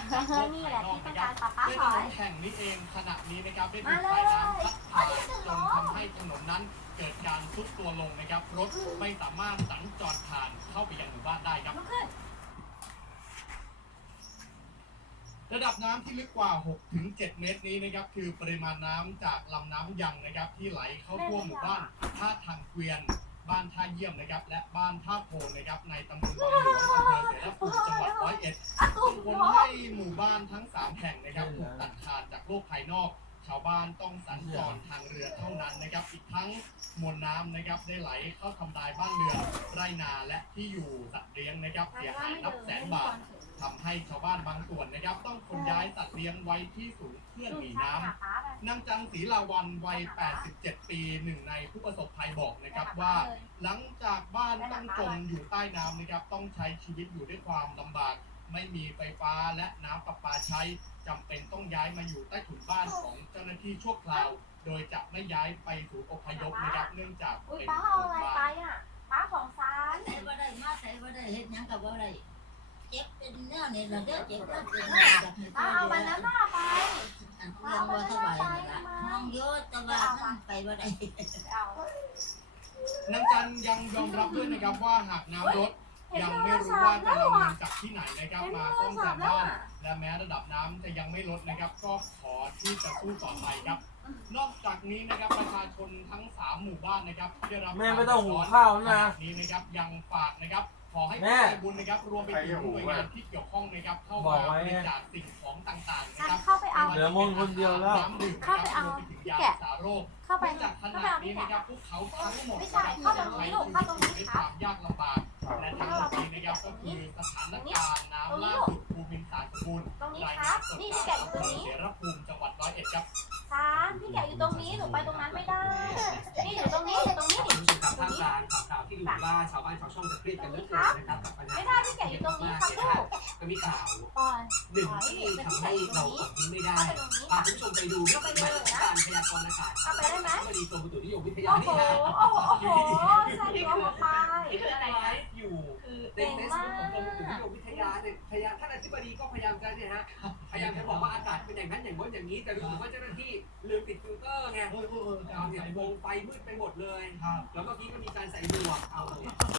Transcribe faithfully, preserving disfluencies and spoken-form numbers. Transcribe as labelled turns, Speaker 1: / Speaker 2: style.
Speaker 1: นี่แหละที่ต้องการป้าป้า
Speaker 2: ด้วย
Speaker 1: ถ
Speaker 2: ถ
Speaker 1: อน ย
Speaker 2: นแห่งนี้เองขณะนี้นะครับได้ถูกสายน้ำพัดผ่านจนทำให้ถนนนั้นเกิดการทรุดตัวลงนะครับรถไม่สามารถสัญจรผ่านเข้าไปยังหมู่บ้านได้ครับระดับน้ำที่ลึกกว่า หกถึงเจ็ด เมตรนี้นะครับคือปริมาณน้ำจากลำน้ำยังนะครับที่ไหลเข้าท่วมหมู่บ้านท่าทางเกวียนบ้านท่าเยี่ยมนะครับและบ้านท่าโพนะครับในตำบลวังหลวงอำเภอเสรภูมิจังหวัดร้อยเอ็ดส่งผลให้หมู่บ้านทั้งสามแห่งนะครับถูกตัดขาดจากโลกภายนอกชาวบ้านต้องสัญจรทางเรือเท่านั้นนะครับอีกทั้งมวลน้ำนะครับได้ไหลเข้าทำลายบ้านเรือนไร่นาและที่อยู่สัตว์เลี้ยงนะครับเสียหายนับแสนบาททำให้ชาวบ้านบางส่วนนะครับต้องขนย้ายสัตว์เลี้ยงไว้ที่สูงเพื่อหนีน้ำนางจันศรีลาวันวัย แปดสิบเจ็ด ปีหนึ่งในผู้ประสบภัยบอกนะครับว่าหลังจากบ้านต้องจมอยู่ใต้น้ำนะครับต้องใช้ชีวิตอยู่ด้วยความลำบากไม่มีไฟฟ้าและน้ำประปาใช้จำเป็นต้องย้ายมาอยู่ใต้ถุนบ้านของเจ้าหน้าที่ชั่วคราวโดยจะไม่ย้ายไปสู่อพยพนะครับเนื่องจากเป็น
Speaker 1: ป้าเอาอะไรไปอ่ะป้าของซาน
Speaker 3: ใส่บ่ได้มาใส่บ่ได้เฮ็ดหยังกับบ่ได้เจ็บเป็นเนื้อเนี่ยเราเด้อเจ็บเด้อเป็น
Speaker 1: ป้าเอามันน้ำหน้าไป
Speaker 3: อันเรื่องบ่สบายนี่ล่ะห้องโยตะว่ามันไปบ่ได้
Speaker 1: เอา
Speaker 2: นางจันยังยอมรับด้วยนะครับว่าหากน้ำลดยังไม่รู้ว่าจะนำเงินจากที่ไหนนะครับมาซ่อมแซมบ้านและแม้ระดับน้ำจะยังไม่ลดนะครับก็ขอที่จะสู้ต่อไปครับนอกจากนี้นะครับประชาชนทั้งสามหมู่บ้านนะครับที่ได้รับ
Speaker 4: แม่ไม่ต้องหุงข้าวนะ
Speaker 2: นี้นะครับยังฝากนะครับขอให้ผู้ใจบุญนะครับรวมไปถึงหน่วยงานที่เกี่ยวข้องนะครับเข้ามาบริจาคสิ่งของต่างๆนะ
Speaker 1: ซั
Speaker 2: ครั
Speaker 1: น
Speaker 2: บ
Speaker 1: เข้าไปเอา
Speaker 4: เหลือมนคนเดียวแล้ว
Speaker 2: น้ำดื่ม
Speaker 1: เข้าไปเอา
Speaker 2: รวมไปถึงยา
Speaker 1: แกะ
Speaker 2: รักษาโรค
Speaker 1: เข้าไป
Speaker 2: จากข
Speaker 1: เข้า
Speaker 2: นา
Speaker 1: ไป
Speaker 2: ด
Speaker 1: เอา
Speaker 2: นี้
Speaker 1: ที่
Speaker 2: นะ
Speaker 1: แกะ
Speaker 2: ครับพวกเขาทั้งหมด
Speaker 1: ไม่ใช่เข้าตรงนี้ลูกเข้าตรงนี้
Speaker 2: ด้วย
Speaker 1: ค
Speaker 2: ครับ วามยากลำบากและทั้งหมดนี้นะครับก็คือสถานการณ์น้ำล่าสุดภูมิศาสตร์สมบูรณ์
Speaker 1: ตรงนี้
Speaker 2: ราย
Speaker 1: ค
Speaker 2: งา
Speaker 1: รั
Speaker 2: น
Speaker 1: บ
Speaker 2: สด
Speaker 1: นี่
Speaker 2: จาก
Speaker 1: พี่แกะอยู่ตรงนี้
Speaker 2: เสรภูมิจังหวัดร้อยเอ็ดครับ
Speaker 1: ซานพี่แกะอยู่ตรงนี้หนูไปตรงนั้นไม่ได้ นี่อยู่ตรงนี้อยู่ตรงนี้
Speaker 5: คุณผู้ชมครับท่ามกลางข่าวคราวที่ดูว่าชาวบ้านชาวช่องจะเครียดกันเหลือเกินนะครับกับปัญหา
Speaker 1: ไม่ได้พี่แกะอยู่ตรงนี้ครับลูก
Speaker 5: ก็มีข่าว
Speaker 1: ก่อน
Speaker 5: หนึ่งที่ทำให้เราอดทิ้งไม่ได้
Speaker 1: เข้าไปตรงนี้
Speaker 5: พาคุณผู้ชมไปดูเรื่องของการพยากรณ์อากาศ
Speaker 1: เข้าไปได้ไหม
Speaker 5: บดีกรมอุตุนิยมวิทยา
Speaker 1: โอ้โห
Speaker 5: นี่นะ
Speaker 1: โอ้โหโอ้โหใส่ตัวเข้าไป
Speaker 5: นี่คืออะไรไลฟ์อยู่ในเฟซบุ๊กของกรมอุตุนิยมวิทยาเนี่ยพยายามท่านอธิบดีก็พยายามจะเนี่ยฮะพยายามจะบอกว่าอากาศเป็นอย่างนั้นอย่างโน้นอย่างนี้แต่รู้สึกว่าเจ้าหน้าที่ลืมติดฟิลเตอร์ไง
Speaker 2: เออเออเออ
Speaker 5: เอาเนี่ยวงไฟมืดไปหมดเลย
Speaker 2: ครับ
Speaker 5: แล้วเมื่อกี้ก็มีการใส่หมวกเอาเนี่ย